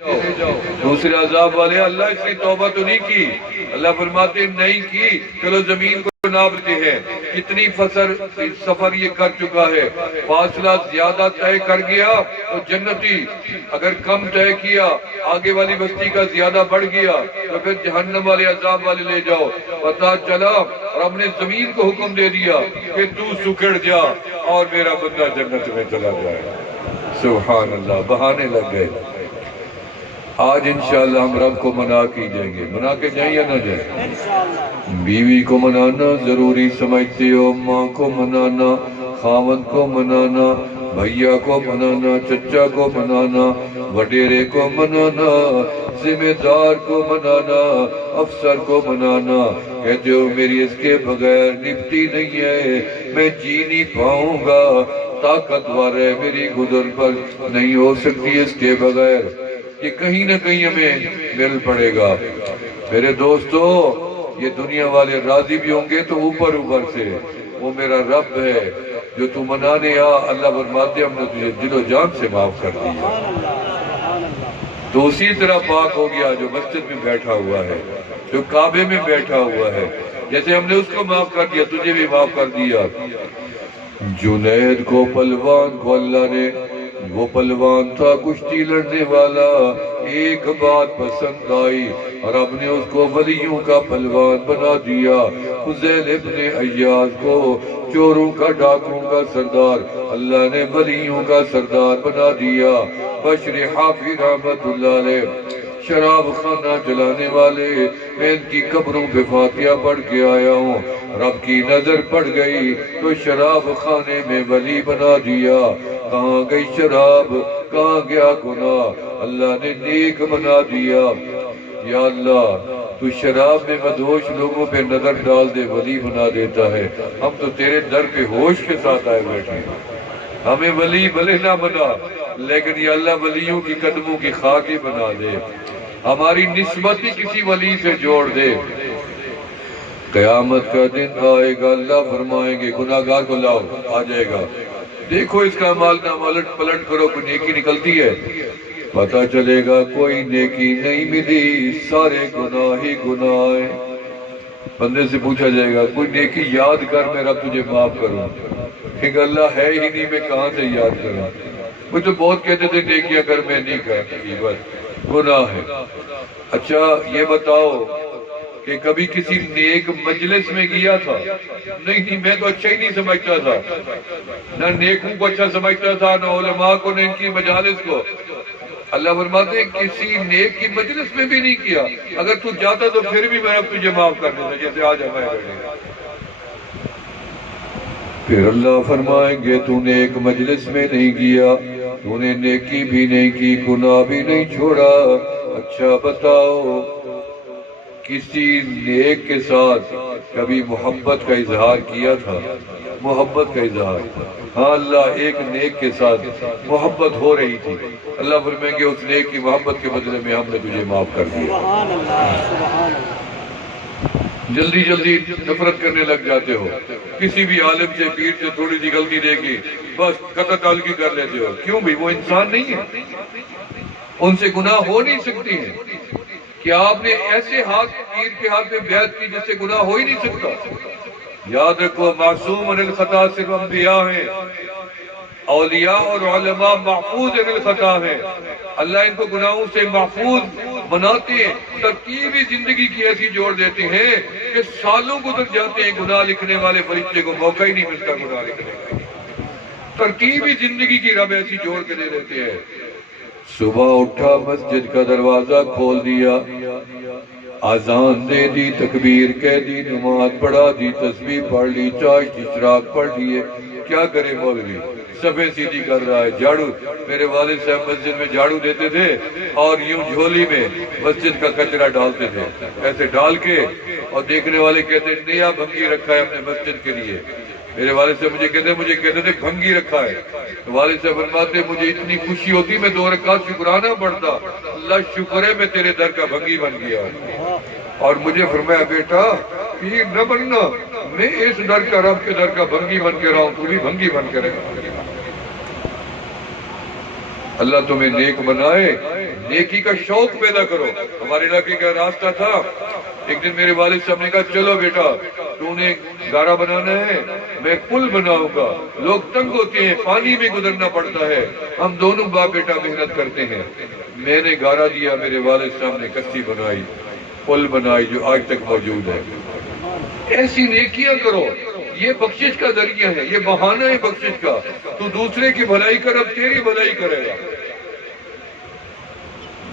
دوسرے عذاب والے اللہ اس نے توبہ تو نہیں کی. اللہ فرماتے نہیں کی. چلو زمین کو ناپتے ہیں کتنی سفر یہ کر چکا ہے. فاصلہ زیادہ طے کر گیا تو جنتی, اگر کم طے کیا آگے والی بستی کا زیادہ بڑھ گیا تو پھر جہنم والے عذاب والے لے جاؤ. پتا چلا اور ہم نے زمین کو حکم دے دیا کہ تو سکڑ جا اور میرا بندہ جنت میں چلا جائے. سبحان اللہ, بہانے لگ گئے. آج انشاءاللہ ہم رب کو منا کے جائیں گے. منا کے جائیں یا نہ جائیں؟ بیوی کو منانا ضروری سمجھتے ہو, ماں کو منانا, خاوند کو منانا, بھیا کو منانا, چچا کو منانا, وڈیرے کو منانا, ذمہ دار کو منانا, افسر کو منانا. کہتے ہو میری اس کے بغیر نپٹی نہیں ہے, میں جی نہیں پاؤں گا, طاقتور ہے, میری گزر پر نہیں ہو سکتی اس کے بغیر. یہ کہیں نہ کہیں ہمیں مل پڑے گا. میرے دوستو, یہ دنیا والے راضی بھی ہوں گے تو اوپر سے وہ میرا رب ہے جو تو منانے آ. اللہ فرماتے ہم نے تجھے دل و جان سے معاف کر دیا. تو اسی طرح پاک ہو گیا جو مسجد میں بیٹھا ہوا ہے, جو کعبے میں بیٹھا ہوا ہے. جیسے ہم نے اس کو معاف کر دیا تجھے بھی معاف کر دیا. جنید کو پلوان کو اللہ نے, وہ پلوان تھا کشتی لڑنے والا, ایک بات پسند آئی اور اب نے اس کو ولیوں کا پلوان بنا دیا. فضیل ابن عیاض کو چوروں کا ڈاکوں کا سردار اللہ نے ولیوں کا سردار بنا دیا. بشر حافظ رحمت اللہ علیہ شراب خانہ جلانے والے, میں ان کی قبروں پہ فاتحہ پڑھ کے آیا ہوں. رب کی نظر پڑ گئی تو شراب خانے میں ولی بنا دیا. کہاں گئی شراب, کہاں گیا گناہ, اللہ نے نیک بنا دیا. یا اللہ تو شراب میں مدہوش لوگوں پہ نظر ڈال دے, ولی بنا دیتا ہے. ہم تو تیرے در پہ ہوش کے ساتھ آئے بیٹھے ہیں. ہمیں ولی بھلے نہ بنا لیکن یا اللہ ولیوں کی قدموں کی خاکی بنا دے, ہماری نسبت ہی کسی ولی سے جوڑ دے. قیامت کا دن آئے گا, اللہ فرمائیں گے گناہگار کو لاؤ, آ جائے گا. دیکھو اس کا مال نہ الٹ پلٹ کرو, کوئی نیکی نکلتی ہے. پتہ چلے گا کوئی نیکی نہیں ملی, سارے گناہ ہی گناہ ہیں. بندے سے پوچھا جائے گا کوئی نیکی یاد کر میں رب تجھے معاف کروں. کہ اللہ ہے ہی نہیں, میں کہاں سے یاد کروں. مجھے تو بہت کہتے تھے نیکیاں کر, میں نہیں کرتی, بس گناہ ہے. اچھا یہ بتاؤ کہ کبھی کسی نیک مجلس میں گیا تھا؟ نہیں, میں تو اچھا ہی نہیں سمجھتا تھا, نہ نیکوں کو اچھا سمجھتا تھا, نہ علماء کو, نہ ان کی مجالس کو. اللہ فرماتے ہیں کسی نیک کی مجلس میں بھی نہیں کیا. اگر تو جاتا تو پھر بھی میں اب تجھے معاف کر دیتا, جیسے آج ہمیں بیٹھے. پھر اللہ فرمائیں گے تو نے ایک مجلس میں نہیں گیا, تو نے نیکی بھی نہیں کی, گناہ بھی نہیں چھوڑا. اچھا بتاؤ کسی نیک کے ساتھ کبھی محبت کا اظہار کیا تھا؟ محبت کا اظہار, ہاں اللہ ایک نیک کے ساتھ محبت ہو رہی تھی. اللہ فرمائیں گے اس نیک کی محبت کے بدلے میں ہم نے تجھے معاف کر دیا. جلدی جلدی نفرت کرنے لگ جاتے ہو, کسی بھی عالم سے پیر سے تھوڑی سی غلطی دیکھی بس قطع تعلقی کر لیتے ہو. کیوں بھی وہ انسان نہیں ہے, ان سے گناہ ہو نہیں سکتی ہیں. کیا آپ نے ایسے ہاتھ پیر کے ہاتھ میں بیعت کی جس سے گناہ ہو ہی نہیں سکتا؟ یاد رکھو معصوم عن الخطا صرف انبیاء ہیں, اولیاء اور علماء محفوظ عن الخطا ہیں. اللہ ان کو گناہوں سے محفوظ بناتے ہیں, ترتیبی زندگی کی ایسی جوڑ دیتے ہیں کہ سالوں گزر جاتے ہیں, گناہ لکھنے والے فرشتے کو موقع ہی نہیں ملتا گناہ لکھنے کا. ترتیبی زندگی کی رب ایسی جوڑ کے دے دیتے ہیں. صبح اٹھا مسجد کا دروازہ کھول دیا, اذان دے دی, تکبیر کہہ دی, نماز پڑھا دی, تسبیح پڑھ لی, چاشت چراغ پڑھ لیے. کیا کرے مولوی, صفیں سیدھی کر رہا ہے, جھاڑو. میرے والد صاحب مسجد میں جھاڑو دیتے تھے اور یوں جھولی میں مسجد کا کچرا ڈالتے تھے, ایسے ڈال کے, اور دیکھنے والے کہتے نیا بھنگی رکھا ہے اپنے مسجد کے لیے. میرے والد صاحب مجھے کہتے تھے بھنگی رکھا ہے. تو والد صاحب فرماتے مجھے اتنی خوشی ہوتی میں 2 رکعت شکرانہ پڑھتا, اللہ شکر ہے میں تیرے در کا بھنگی بن گیا. اور مجھے فرمایا بیٹا پیر نہ بننا, میں اس در کا رب کے در کا بھنگی بن کے رہا ہوں, تو بھی بھنگی بن کے رہے. اللہ تمہیں نیک بنائے, نیکی کا شوق پیدا کرو. ہمارے علاقے کا راستہ تھا, ایک دن میرے والد صاحب نے کہا چلو بیٹا تو نے گارا بنانا ہے, میں پل بناؤں گا, لوگ تنگ ہوتے ہیں, پانی میں گزرنا پڑتا ہے, ہم دونوں باپ بیٹا محنت کرتے ہیں. میں نے گارا دیا, میرے والد صاحب نے کشتی بنائی, پل بنائی جو آج تک موجود ہے. ایسی نیکیاں کرو, یہ بخشش کا ذریعہ ہے, یہ بہانہ ہے بخشش کا. تو دوسرے کی بھلائی کر, اب تیری بھلائی کرے گا.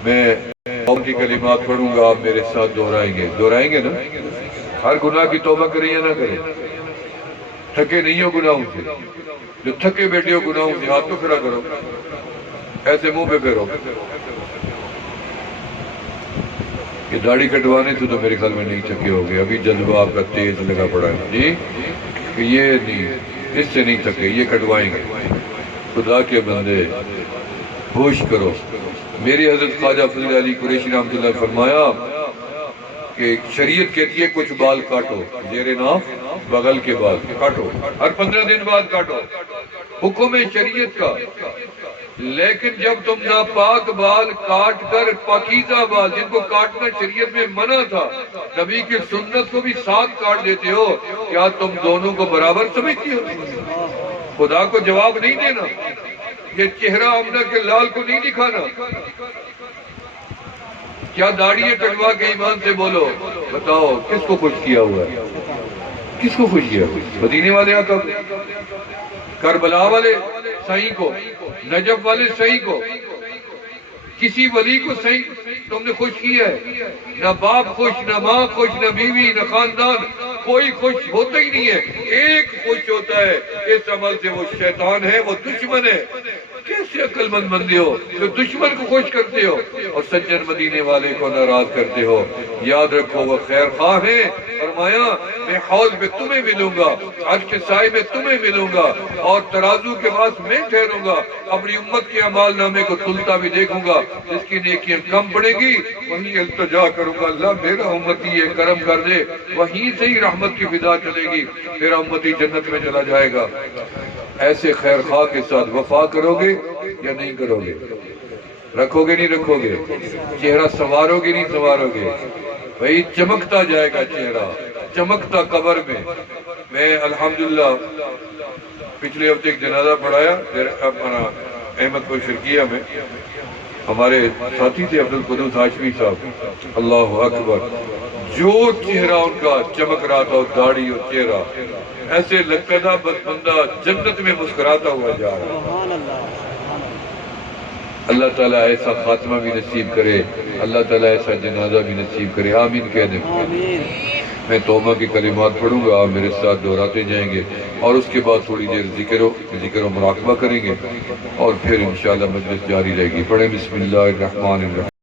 میں توبہ کی کلمات پڑھوں گا, آپ میرے ساتھ دہرائیں گے نا. ہر گناہ کی توبہ کریں یا نہ کریں؟ تھکے نہیں ہو گناہوں سے؟ جو تھکے بیٹھے ہو گناہوں سے ہاتھ تو کھڑا کرو, ایسے منہ پہ پھیرو. یہ داڑھی کٹوانے سے تو میرے خیال میں نہیں تھکے ہوگے, ابھی جذبہ آپ کا تیز لگا پڑا ہے جی, کہ یہ نہیں, اس سے نہیں تھکے, یہ کٹوائیں گے. خدا کے بندے ہوش کرو. میری حضرت خواجہ فضل علی قریشی رحمۃ اللہ فرمایا کہ شریعت کہتی ہے کچھ بال کاٹو, زیر ناف بغل کے بال کاٹو, ہر 15 دن بعد کاٹو, حکم ہے شریعت کا. لیکن جب تم ناپاک بال کاٹ کر پاکیزہ بال, جن کو کاٹنا شریعت میں منع تھا, نبی کی سنت کو بھی ساتھ کاٹ دیتے ہو, کیا تم دونوں کو برابر سمجھتی ہو؟ خدا کو جواب نہیں دینا, یہ چہرہ آمنہ کے لال کو نہیں دکھانا. کیا داڑھی کٹوا کے ایمان سے بولو, بتاؤ کس کو خوش کیا ہوا ہے؟ کس کو خوش کیا ہوا ہے؟ مدینے والے آقا کو, کربلا والے صحیح کو, نجف والے صحیح کو, کسی ولی کو صحیح تم نے خوش کیا ہے؟ نہ باپ خوش, نہ ماں خوش, نہ بیوی, نہ خاندان, کوئی خوش ہوتا ہی نہیں ہے. ایک خوش ہوتا ہے, اس عمل سے وہ شیطان ہے, وہ دشمن ہے. کیسے عقل مند بندے ہو جو دشمن کو خوش کرتے ہو اور سجن مدینے والے کو ناراض کرتے ہو. یاد رکھو وہ خیر خواہ ہیں. فرمایا میں حوض میں تمہیں ملوں گا, عرش کے سائے میں تمہیں ملوں گا, اور ترازو کے پاس میں ٹھہروں گا. اپنی امت کے اعمال نامے کو تلتا بھی دیکھوں گا, جس کی نیکیاں کم پڑے گی وہیں التجا کروں گا, اللہ میرا امتی ہے کرم کر دے, وہیں سے ہی رحمت کی فضا چلے گی, میرا امتی جنت میں چلا جائے گا. ایسے خیر خواہ کے ساتھ وفا کرو گے یا نہیں کرو گے؟ رکھو گے نہیں رکھو گے؟ چہرہ سنوارو گے نہیں سنوارو گے؟ بھئی چمکتا جائے گا چہرہ, چمکتا قبر میں. میں الحمدللہ پچھلے ہفتے ایک جنازہ پڑھایا احمد کو شرکیہ میں, ہمارے ساتھی تھے عبد القدوس ہاشمی صاحب, اللہ اکبر, جو چہرہ ان کا چمک رہا تھا, داڑھی اور چہرہ, ایسے لگتا تھا بس بندہ جنت میں مسکراتا ہوا جا رہا ہے. اللہ تعالیٰ ایسا خاتمہ بھی نصیب کرے, اللہ تعالیٰ ایسا جنازہ بھی نصیب کرے, آمین کہہ دیں. میں توبہ کی کلمات پڑھوں گا, آپ میرے ساتھ دہراتے جائیں گے, اور اس کے بعد تھوڑی دیر ذکر و مراقبہ کریں گے, اور پھر انشاءاللہ مجلس جاری رہے گی. پڑھیں بسم اللہ الرحمن الرحیم.